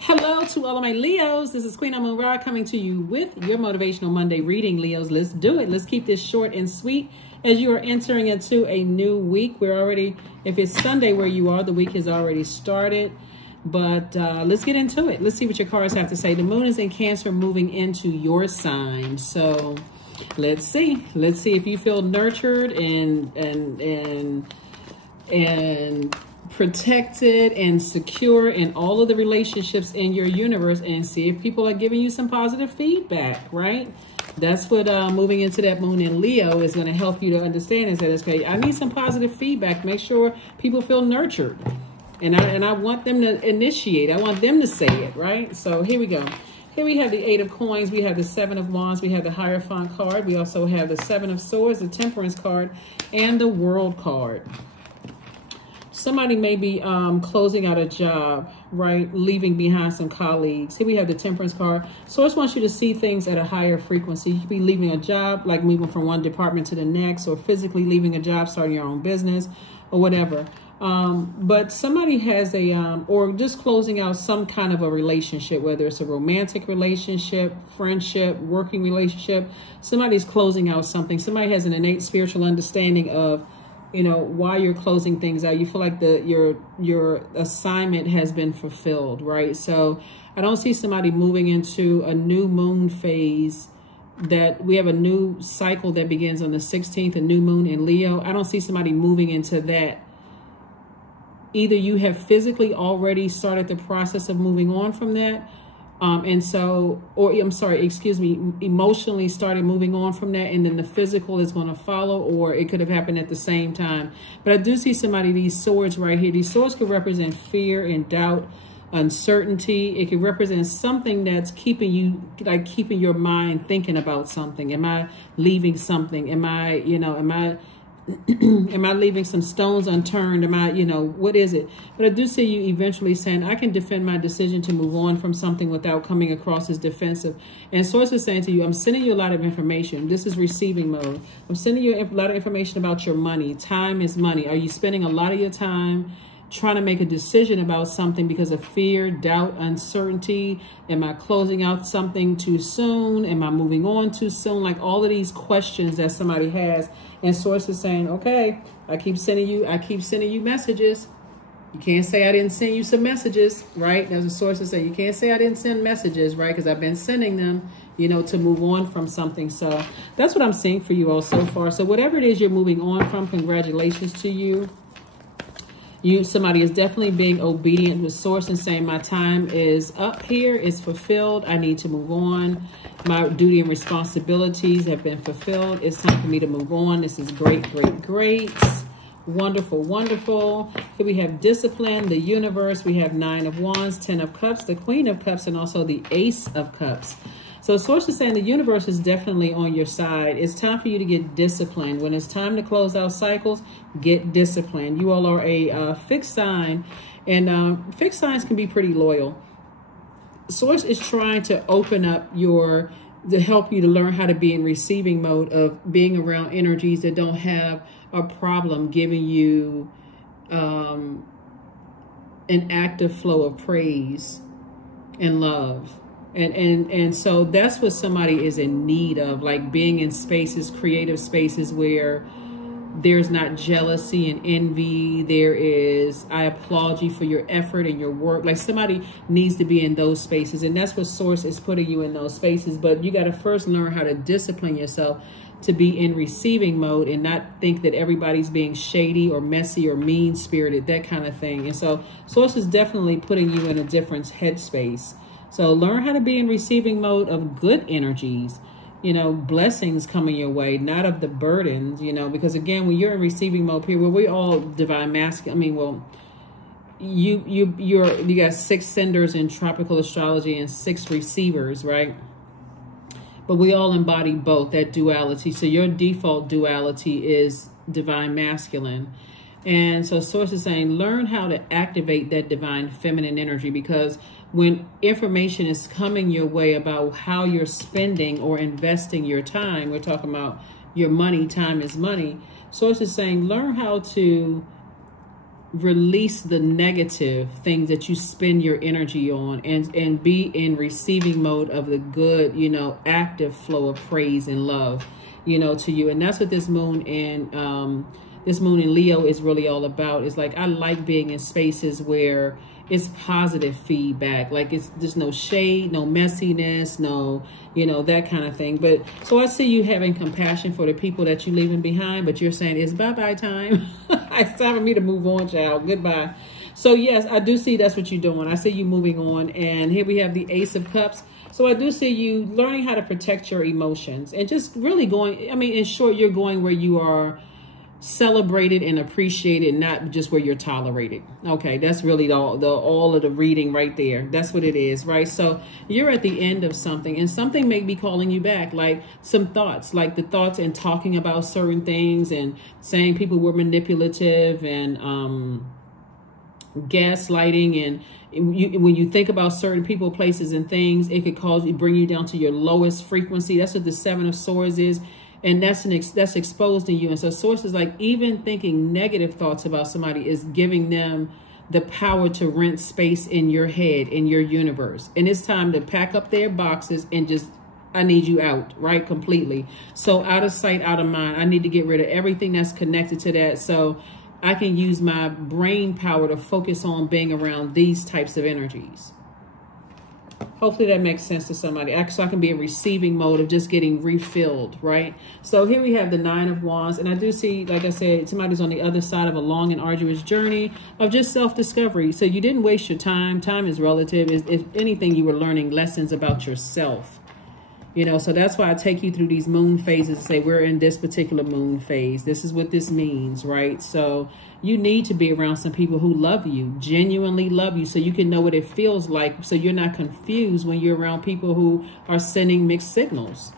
Hello to all of my Leos. This is Queen Amun Ra coming to you with your Motivational Monday reading, Leos. Let's do it. Let's keep this short and sweet as you are entering into a new week. We're already, if it's Sunday where you are, the week has already started. But let's get into it. Let's see what your cards have to say. The moon is in Cancer moving into your sign. So let's see. Let's see if you feel nurtured and protected and secure in all of the relationships in your universe, and see if people are giving you some positive feedback, right? That's what moving into that moon in Leo is going to help you to understand, is that it's okay, I need some positive feedback. Make sure people feel nurtured. And I want them to initiate. I want them to say it, right? So here we go. Here we have the Eight of Coins. We have the Seven of Wands. We have the Hierophant card. We also have the Seven of Swords, the Temperance card, and the World card. Somebody may be closing out a job, right? Leaving behind some colleagues. Here we have the Temperance card. Source wants you to see things at a higher frequency. You could be leaving a job, like moving from one department to the next, or physically leaving a job, starting your own business, or whatever. But somebody has or just closing out some kind of a relationship, whether it's a romantic relationship, friendship, working relationship. Somebody's closing out something. Somebody has an innate spiritual understanding of, you know, why you're closing things out. You feel like your assignment has been fulfilled, right? So I don't see somebody moving into a new moon phase, that we have a new cycle that begins on the 16th, a new moon in Leo. I don't see somebody moving into that. Either you have physically already started the process of moving on from that, emotionally started moving on from that, and then the physical is going to follow, or it could have happened at the same time. But I do see somebody, these swords right here, these swords could represent fear and doubt, uncertainty. It could represent something that's keeping you, like keeping your mind thinking about something. Am I leaving something? Am I leaving some stones unturned? Am I, what is it? But I do see you eventually saying, I can defend my decision to move on from something without coming across as defensive. And Source is saying to you, I'm sending you a lot of information. This is receiving mode. I'm sending you a lot of information about your money. Time is money. Are you spending a lot of your time trying to make a decision about something because of fear, doubt, uncertainty? Am I closing out something too soon? Am I moving on too soon? Like all of these questions that somebody has. And Source is saying, okay, I keep sending you messages. You can't say I didn't send you some messages, right? There's a Source is saying, you can't say I didn't send messages, right? Because I've been sending them, to move on from something. So that's what I'm seeing for you all so far. So whatever it is you're moving on from, congratulations to you. Somebody is definitely being obedient with Source and saying, my time is up here, it's fulfilled, I need to move on. My duty and responsibilities have been fulfilled. It's time for me to move on. This is great, great, great. Wonderful, wonderful. Here we have discipline, the universe. We have 9 of Wands, 10 of Cups, the Queen of Cups, and also the Ace of Cups. So Source is saying the universe is definitely on your side. It's time for you to get disciplined. When it's time to close out cycles, get disciplined. You all are a fixed sign, and fixed signs can be pretty loyal. Source is trying to open up to help you to learn how to be in receiving mode of being around energies that don't have a problem giving you an active flow of praise and love. And so that's what somebody is in need of, like being in spaces, creative spaces where there's not jealousy and envy. There is, I applaud you for your effort and your work. Like somebody needs to be in those spaces. And that's what Source is putting you in those spaces. But you got to first learn how to discipline yourself to be in receiving mode and not think that everybody's being shady or messy or mean-spirited, that kind of thing. And so Source is definitely putting you in a different headspace. So learn how to be in receiving mode of good energies. Blessings coming your way, not of the burdens, because again, when you're in receiving mode here, where we all divine masculine, you got 6 senders in tropical astrology and 6 receivers, right? But we all embody both, that duality. So your default duality is divine masculine. And so Source is saying, learn how to activate that divine feminine energy, because when information is coming your way about how you're spending or investing your time, we're talking about your money, time is money. Source is saying, learn how to release the negative things that you spend your energy on, and be in receiving mode of the good, you know, active flow of praise and love, you know, to you. And that's what this moon in Leo is really all about. It's like, I like being in spaces where it's positive feedback. Like, there's no shade, no messiness, no, you know, that kind of thing. But so I see you having compassion for the people that you're leaving behind, but you're saying it's bye-bye time. It's time for me to move on, child. Goodbye. So yes, I do see that's what you're doing. I see you moving on. And here we have the Ace of Cups. So I do see you learning how to protect your emotions and just really going, I mean, in short, you're going where you are celebrated and appreciated, not just where you're tolerated. Okay, that's really all of the reading right there. That's what it is, right? So you're at the end of something, and something may be calling you back, like some thoughts, like the thoughts and talking about certain things and saying people were manipulative and gaslighting, and when you think about certain people, places, and things, it could bring you down to your lowest frequency. That's what the Seven of Swords is. And that's exposed in you. And so sources, like, even thinking negative thoughts about somebody is giving them the power to rent space in your head, in your universe. And it's time to pack up their boxes and just, I need you out, right? Completely. So out of sight, out of mind. I need to get rid of everything that's connected to that, so I can use my brain power to focus on being around these types of energies. Hopefully that makes sense to somebody. So I can be in receiving mode of just getting refilled, right? So here we have the Nine of Wands. And I do see, like I said, somebody's on the other side of a long and arduous journey of just self-discovery. So you didn't waste your time. Time is relative. If anything, you were learning lessons about yourself. You know, so that's why I take you through these moon phases and say, we're in this particular moon phase. This is what this means, right? So you need to be around some people who love you, genuinely love you, so you can know what it feels like, so you're not confused when you're around people who are sending mixed signals.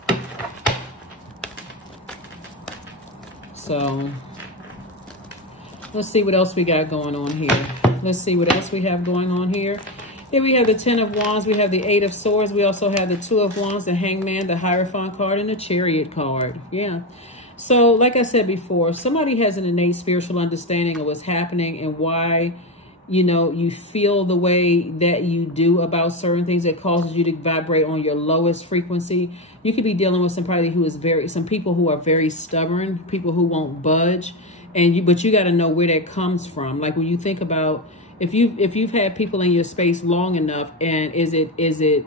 So let's see what else we got going on here. Let's see what else we have going on here. Here we have the Ten of Wands, we have the Eight of Swords, we also have the Two of Wands, the Hangman, the Hierophant card, and the Chariot card. Yeah. So like I said before, somebody has an innate spiritual understanding of what's happening and why, you know, you feel the way that you do about certain things that causes you to vibrate on your lowest frequency. You could be dealing with somebody who is some people who are very stubborn, people who won't budge, but you got to know where that comes from. Like when you think about, if you've had people in your space long enough, and is it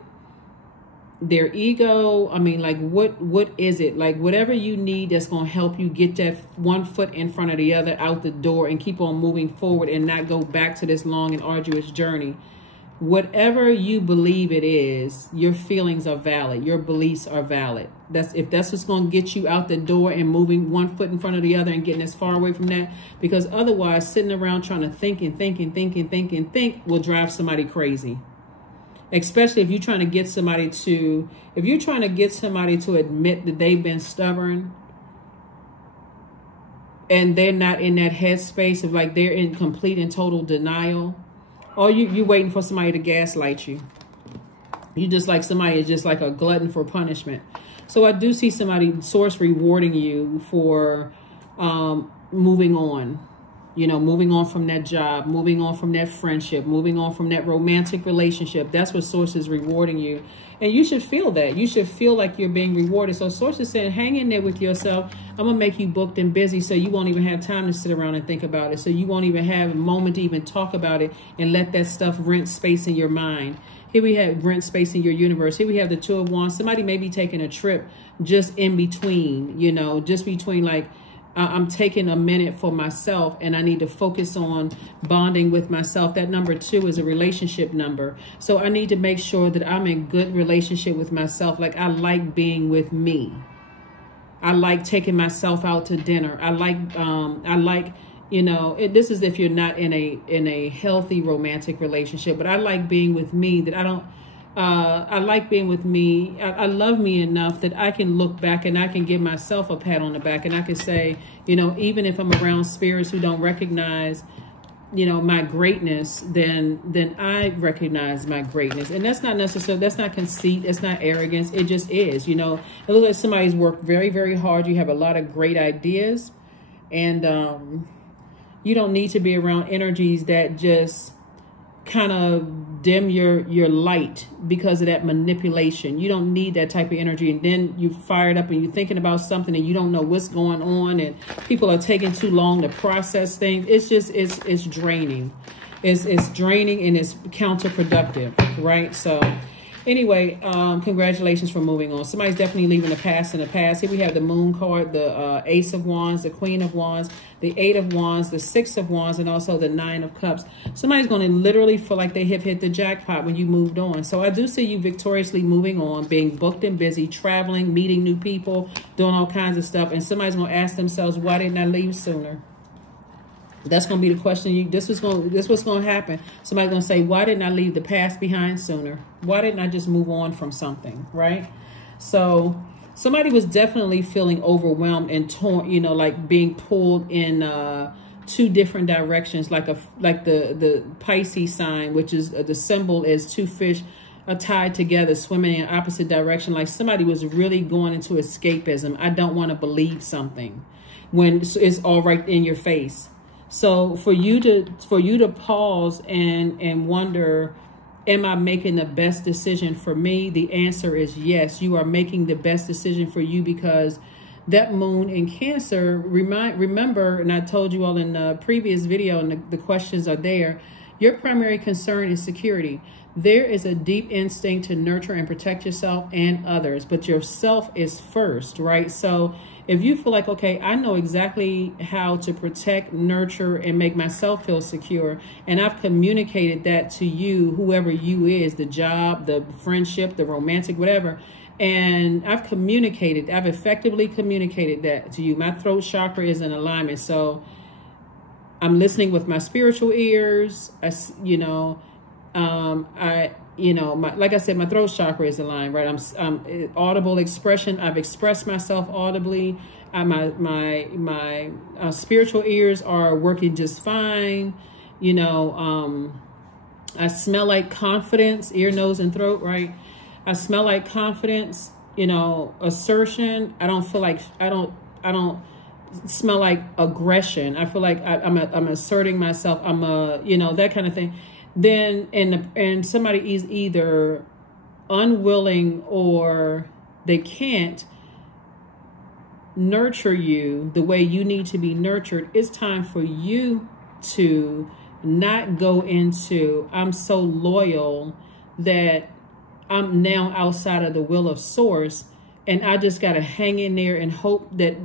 their ego? I mean, like, what is it? Like, whatever you need that's going to help you get that one foot in front of the other out the door and keep on moving forward and not go back to this long and arduous journey. Whatever you believe it is, your feelings are valid. Your beliefs are valid. If that's what's going to get you out the door and moving one foot in front of the other and getting as far away from that, because otherwise sitting around trying to think will drive somebody crazy. Especially if you're trying to get somebody to, admit that they've been stubborn and they're not in that headspace of like they're in complete and total denial. Or you waiting for somebody to gaslight you. You just like somebody is just like a glutton for punishment. So I do see somebody, source, rewarding you for moving on. You know, moving on from that job, moving on from that friendship, moving on from that romantic relationship. That's what source is rewarding you. And you should feel that. You should feel like you're being rewarded. So source is saying, hang in there with yourself. I'm going to make you booked and busy so you won't even have time to sit around and think about it. So you won't even have a moment to even talk about it and let that stuff rent space in your mind. Here we have rent space in your universe. Here we have the Two of Wands. Somebody may be taking a trip just in between, you know, just between like, I'm taking a minute for myself and I need to focus on bonding with myself. That number 2 is a relationship number. So I need to make sure that I'm in good relationship with myself. Like I like being with me. I like taking myself out to dinner. I like, you know, this is if you're not in a healthy romantic relationship, but I like being with me, that I like being with me. I love me enough that I can look back and I can give myself a pat on the back and I can say, you know, even if I'm around spirits who don't recognize, you know, my greatness, then I recognize my greatness. And that's not necessarily, that's not conceit, that's not arrogance. It just is, you know. It looks like somebody's worked very, very hard. You have a lot of great ideas. And You don't need to be around energies that just kind of dim your light because of that manipulation. You don't need that type of energy. And then you fired up and you're thinking about something and you don't know what's going on, and people are taking too long to process things. It's just, it's draining. It's draining and it's counterproductive, right? So anyway, congratulations for moving on. Somebody's definitely leaving the past in the past. Here we have the Moon card, the Ace of Wands, the Queen of Wands, the Eight of Wands, the Six of Wands, and also the Nine of Cups. Somebody's going to literally feel like they have hit the jackpot when you moved on. So I do see you victoriously moving on, being booked and busy, traveling, meeting new people, doing all kinds of stuff. And somebody's going to ask themselves, why didn't I leave sooner? That's going to be the question. This what's going to happen. Somebody's going to say, why didn't I leave the past behind sooner? Why didn't I just move on from something, right? So somebody was definitely feeling overwhelmed and torn, you know, like being pulled in two different directions, like the Pisces sign, which is the symbol is two fish are tied together, swimming in opposite direction. Like somebody was really going into escapism. I don't want to believe something when it's all right in your face. So for you to pause and wonder, am I making the best decision for me? The answer is yes. You are making the best decision for you, because that Moon in Cancer, remember, and I told you all in the previous video, and the questions are there, your primary concern is security. There is a deep instinct to nurture and protect yourself and others, but yourself is first, right? So if you feel like, okay, I know exactly how to protect, nurture, and make myself feel secure, and I've communicated that to you, whoever you is, the job, the friendship, the romantic, whatever, and I've effectively communicated that to you. My throat chakra is in alignment, so I'm listening with my spiritual ears. Like I said, my throat chakra is aligned, right? I'm audible expression. I've expressed myself audibly. My spiritual ears are working just fine. I smell like confidence, ear, nose, and throat, right? I smell like confidence, assertion. I don't smell like aggression. I feel like I'm asserting myself. That kind of thing. Then, and somebody is either unwilling or they can't nurture you the way you need to be nurtured. It's time for you to not go into, I'm so loyal that I'm now outside of the will of source, and I just got to hang in there and hope that,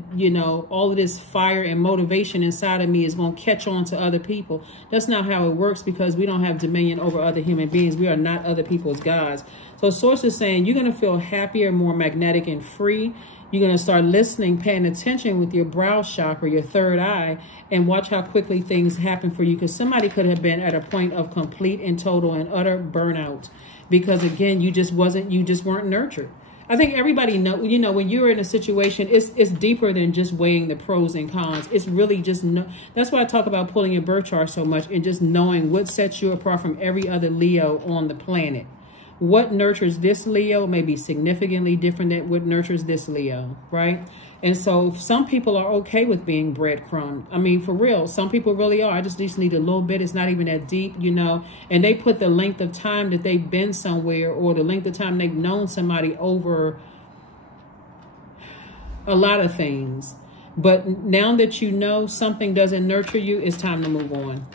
all of this fire and motivation inside of me is going to catch on to other people. That's not how it works, because we don't have dominion over other human beings. We are not other people's gods. So source is saying you're going to feel happier, more magnetic and free. You're going to start listening, paying attention with your brow chakra, your third eye, and watch how quickly things happen for you. Because somebody could have been at a point of complete and total and utter burnout. Because again, you just weren't nurtured. I think everybody know, when you're in a situation, it's deeper than just weighing the pros and cons. It's really just, that's why I talk about pulling your birth chart so much, and just knowing what sets you apart from every other Leo on the planet. What nurtures this Leo may be significantly different than what nurtures this Leo, right? And so some people are okay with being breadcrumbed. I mean, for real, some people really are. I just need a little bit. It's not even that deep, and they put the length of time that they've been somewhere, or the length of time they've known somebody over a lot of things. But now that you know something doesn't nurture you, it's time to move on.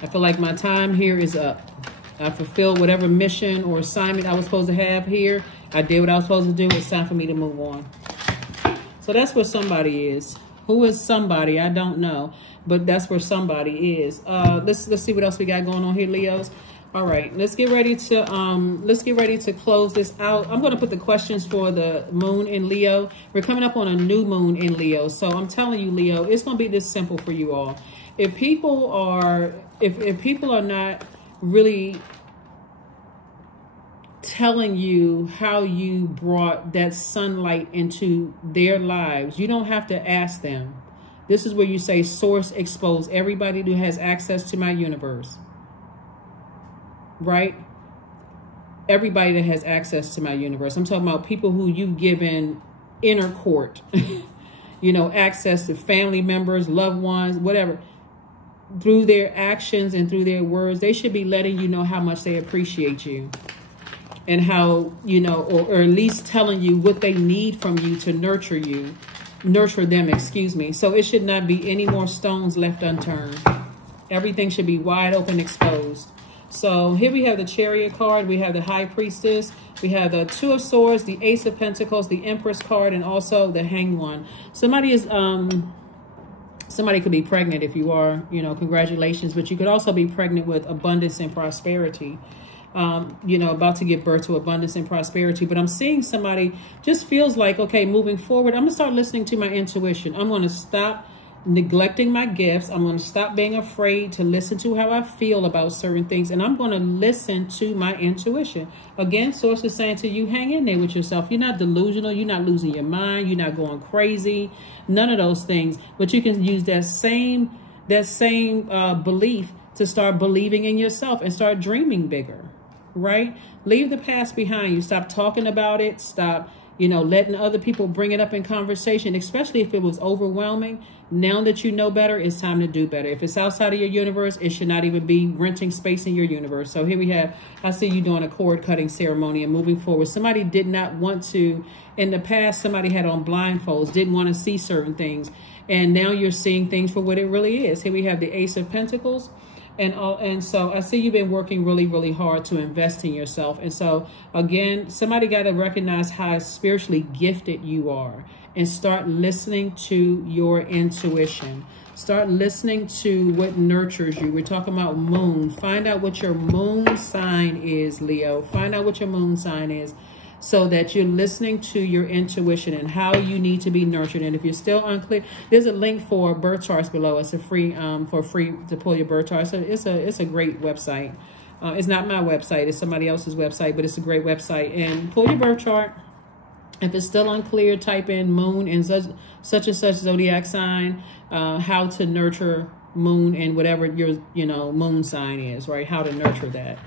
I feel like my time here is up. I fulfilled whatever mission or assignment I was supposed to have here. I did what I was supposed to do. It's time for me to move on. So that's where somebody is. Who is somebody? I don't know, but that's where somebody is. Let's see what else we got going on here, Leos. All right, let's get ready to close this out. I'm going to put the questions for the Moon in Leo. We're coming up on a new Moon in Leo, so I'm telling you, Leo, it's going to be this simple for you all. If people are not really telling you how you brought that sunlight into their lives, you don't have to ask them. This is where you say, source, expose everybody who has access to my universe, right? Everybody that has access to my universe. I'm talking about people who you've given inner court. you know, access to family members, loved ones, whatever. Through their actions and through their words, they should be letting you know how much they appreciate you. And how, you know, or at least telling you what they need from you to nurture them, excuse me. So it should not be any more stones left unturned. Everything should be wide open, exposed. So here we have the Chariot card. We have the High Priestess. We have the Two of Swords, the Ace of Pentacles, the Empress card, and also the Hanged One. Somebody could be pregnant. If you are, you know, congratulations. But you could also be pregnant with abundance and prosperity. You know, about to give birth to abundance and prosperity. But I'm seeing somebody just feels like, okay, moving forward, I'm going to start listening to my intuition. I'm going to stop neglecting my gifts. I'm going to stop being afraid to listen to how I feel about certain things. And I'm going to listen to my intuition. Again, Source is saying to you, hang in there with yourself. You're not delusional. You're not losing your mind. You're not going crazy. None of those things. But you can use that same belief to start believing in yourself and start dreaming bigger. Right? Leave the past behind you. Stop talking about it. Stop, you know, letting other people bring it up in conversation, especially if it was overwhelming. Now that you know better, it's time to do better. If it's outside of your universe, it should not even be renting space in your universe. So here we have, I see you doing a cord cutting ceremony and moving forward. Somebody did not want to, in the past, somebody had on blindfolds, didn't want to see certain things. And now you're seeing things for what it really is. Here we have the Ace of Pentacles. And so I see you've been working really, really hard to invest in yourself. And so, again, somebody got to recognize how spiritually gifted you are and start listening to your intuition. Start listening to what nurtures you. We're talking about moon. Find out what your moon sign is, Leo. Find out what your moon sign is, so that you're listening to your intuition and how you need to be nurtured. And if you're still unclear, there's a link for birth charts below. It's a free to pull your birth chart. So it's a great website. It's not my website, it's somebody else's website, but it's a great website. And pull your birth chart. If it's still unclear, type in moon and such and such zodiac sign, how to nurture moon and whatever your, you know, moon sign is, right? How to nurture that.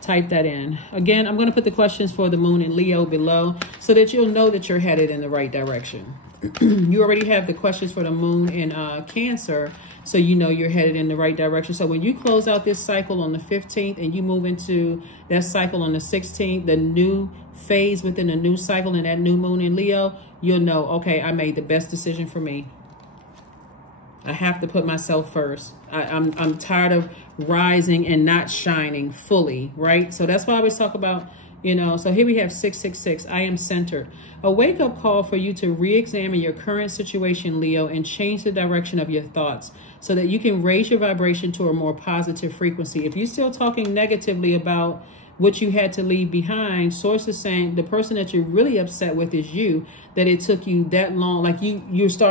Type that in. Again, I'm going to put the questions for the moon in Leo below so that you'll know that you're headed in the right direction. You already have the questions for the moon in Cancer, so you know you're headed in the right direction. So when you close out this cycle on the 15th and you move into that cycle on the 16th, the new phase within the new cycle and that new moon in Leo, you'll know, okay, I made the best decision for me. I have to put myself first. I'm tired of rising and not shining fully, right? So that's why I always talk about, you know, so here we have 666. I am centered. A wake-up call for you to re-examine your current situation, Leo, and change the direction of your thoughts so that you can raise your vibration to a more positive frequency. If you're still talking negatively about what you had to leave behind, Source is saying the person that you're really upset with is you, that it took you that long. Like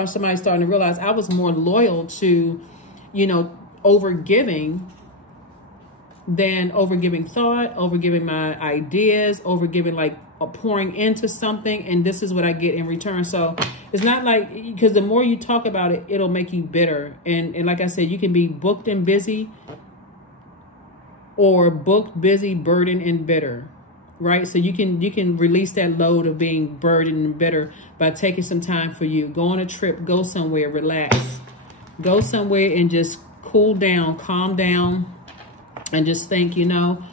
somebody's starting to realize I was more loyal to, you know, overgiving than overgiving thought, overgiving my ideas, overgiving, like pouring into something. And this is what I get in return. So it's not like, because the more you talk about it, it'll make you bitter. And like I said, you can be booked and busy, or booked, busy, burdened, and bitter, right? So you can release that load of being burdened and bitter by taking some time for you. Go on a trip, go somewhere, relax. Go somewhere and just cool down, calm down, and just think, you know,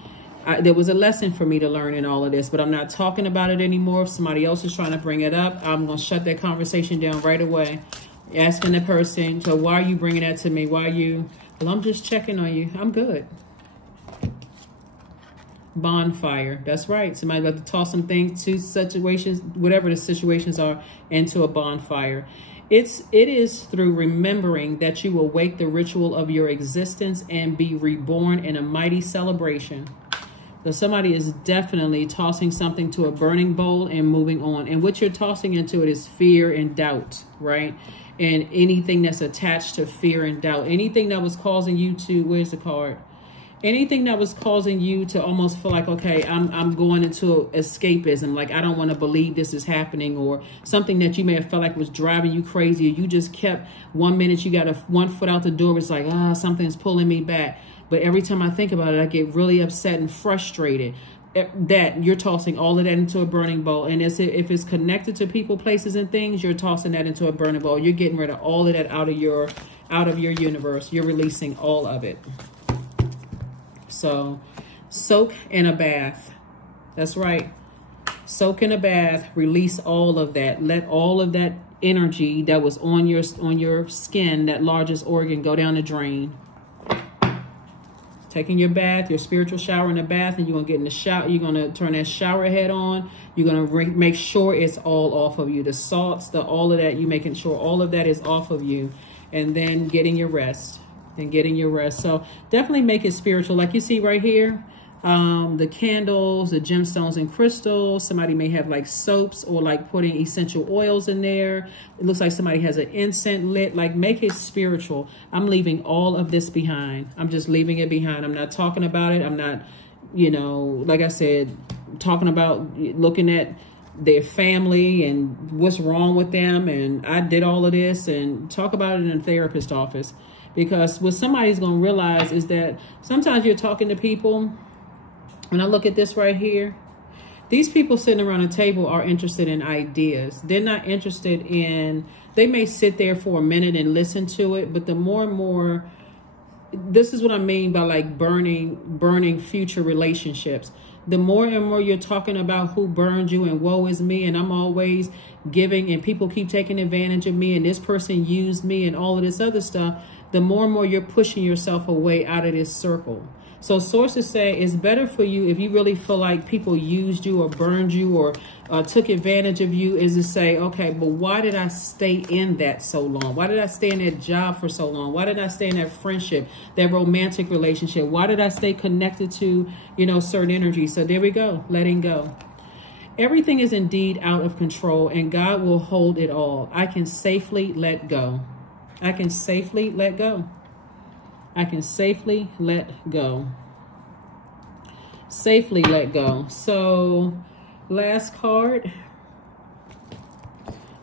there was a lesson for me to learn in all of this, but I'm not talking about it anymore. If somebody else is trying to bring it up, I'm going to shut that conversation down right away. Asking the person, so why are you bringing that to me? Why are you? Well, I'm just checking on you. I'm good. Bonfire. That's right. Somebody got to toss some things to situations, whatever the situations are, into a bonfire. It is through remembering that you awake the ritual of your existence and be reborn in a mighty celebration. So somebody is definitely tossing something to a burning bowl and moving on. And what you're tossing into it is fear and doubt, right? And anything that's attached to fear and doubt, anything that was causing you to, where's the card? Anything that was causing you to almost feel like, okay, I'm going into escapism. Like, I don't want to believe this is happening, or something that you may have felt like was driving you crazy. Or you just kept, 1 minute you got one foot out the door. It's like, something's pulling me back. But every time I think about it, I get really upset and frustrated. that you're tossing all of that into a burning bowl. And if it's connected to people, places, and things, you're tossing that into a burning bowl. You're getting rid of all of that out of your universe. You're releasing all of it. So soak in a bath. That's right. Soak in a bath, release all of that. Let all of that energy that was on your skin, that largest organ, go down the drain. Taking your bath, your spiritual shower in the bath, and you're going to get in the shower. You're going to turn that shower head on. You're going to make sure it's all off of you. The salts, all of that, you're making sure all of that is off of you. And then getting your rest. So definitely make it spiritual. Like you see right here, the candles, the gemstones and crystals. Somebody may have like soaps or like putting essential oils in there. It looks like somebody has an incense lit. Like, make it spiritual. I'm leaving all of this behind. I'm just leaving it behind. I'm not talking about it. I'm not, you know, like I said, talking about looking at their family and what's wrong with them. And I did all of this, and talk about it in a therapist office. Because what somebody's going to realize is that sometimes you're talking to people. When I look at this right here, these people sitting around a table are interested in ideas. They're not interested in, they may sit there for a minute and listen to it, but the more and more, this is what I mean by like burning future relationships. The more and more you're talking about who burned you and woe is me, and I'm always giving, and people keep taking advantage of me, and this person used me, and all of this other stuff, the more and more you're pushing yourself away out of this circle. So sources say it's better for you, if you really feel like people used you or burned you or took advantage of you, is to say, okay, but why did I stay in that so long? Why did I stay in that job for so long? Why did I stay in that friendship, that romantic relationship? Why did I stay connected to, you know, certain energy? So there we go, letting go. Everything is indeed out of control, and God will hold it all. I can safely let go. I can safely let go. I can safely let go. Safely let go. So last card.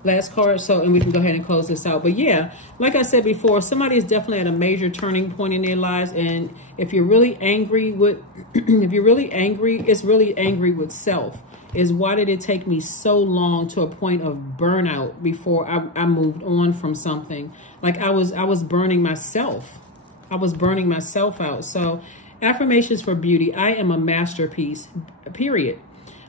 So, and we can go ahead and close this out. But yeah, like I said before, somebody is definitely at a major turning point in their lives. And if you're really angry with, if you're really angry, it's really angry with self. Is why did it take me so long to a point of burnout before I moved on from something? Like I was burning myself. I was burning myself out. So affirmations for beauty. I am a masterpiece, period.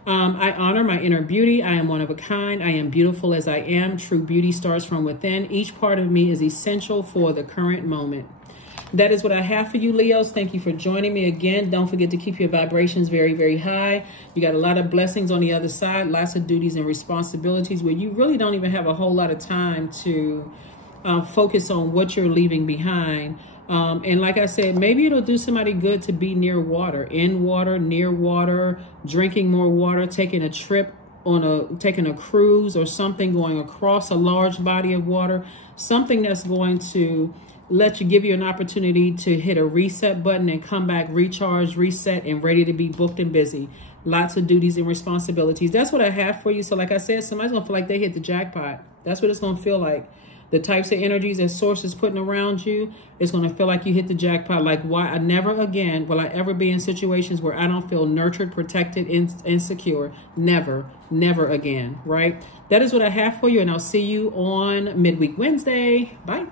I honor my inner beauty. I am one of a kind. I am beautiful as I am. True beauty starts from within. Each part of me is essential for the current moment. That is what I have for you, Leos. Thank you for joining me again. Don't forget to keep your vibrations very, very high. You got a lot of blessings on the other side, lots of duties and responsibilities where you really don't even have a whole lot of time to focus on what you're leaving behind. And like I said, maybe it'll do somebody good to be near water, in water, near water, drinking more water, taking a trip on taking a cruise or something, going across a large body of water, something that's going to give you an opportunity to hit a reset button and come back, recharge, reset, and ready to be booked and busy. Lots of duties and responsibilities. That's what I have for you. So like I said, somebody's going to feel like they hit the jackpot. That's what it's going to feel like. The types of energies that source is putting around you, it's going to feel like you hit the jackpot. Like, why? Never again will I ever be in situations where I don't feel nurtured, protected, and secure. Never, never again, right? That is what I have for you, and I'll see you on Midweek Wednesday. Bye.